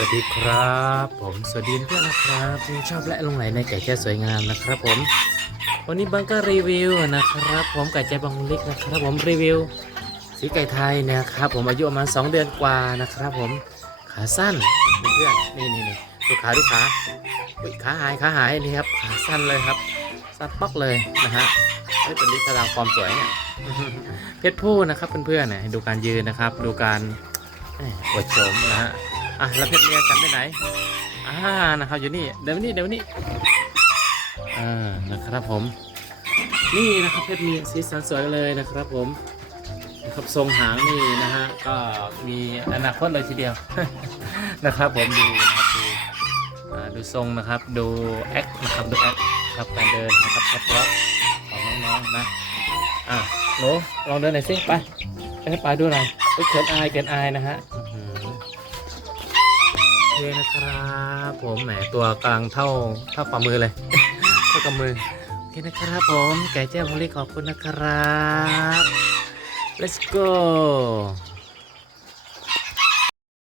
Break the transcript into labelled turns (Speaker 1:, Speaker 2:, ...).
Speaker 1: วัสดีครับ ผมสวัสดีเพื่อนนะครับที่ชอบและลงไหลในไก่แจ้สวยงามนะครับผม วันนี้บังก็รีวิวนะครับ ผมไก่แจ้บางล็กนะครับ ผมรีวิวสีไก่ไทยนะครับ ผมอายุประมาณ2เดือนกว่านะครับ ผมขาสั้นเพื่อนนี่นี่นี่ดูขาดูขาอุ๊ยขาหายขาหายนี่ครับขาสั้นเลยครับสั้นป๊อกเลยนะฮะเฮ้ยเป็นลิขตามความสวยเนี่ยเพชรผู้นะครับเพื่อนๆเนี่ยดูการยืนนะครับ ดูการอวดโฉมนะฮะ อะแล้วเพชรเมียกันไปไหนอ่านะครับอยู่นี่เดี๋ยวนี่เดี๋ยวนี่อ่านะครับผม นี่นะครับเพชรเมียสีสันสวยเลยนะครับผมนะครับทรงหางนี่นะฮะก็มีอนาคตเลยทีเดียวนะครับผมดูนะครับดูดูทรงนะครับดูแอคนะครับดูแอคครับการเดินนะครับเฉพาะของน้องๆนะอะหนูลองเดินหน่อยสิไปไปให้ปลาดูหน่อยเขินอายเขินอายนะฮะ นะครับผมแหมตัวกลางเท่าเท่าฝ่ามือเลย เท่ากับมือโอเคนะครับผมไก่แจ้วโมลิขอบคุณนะครับ let's go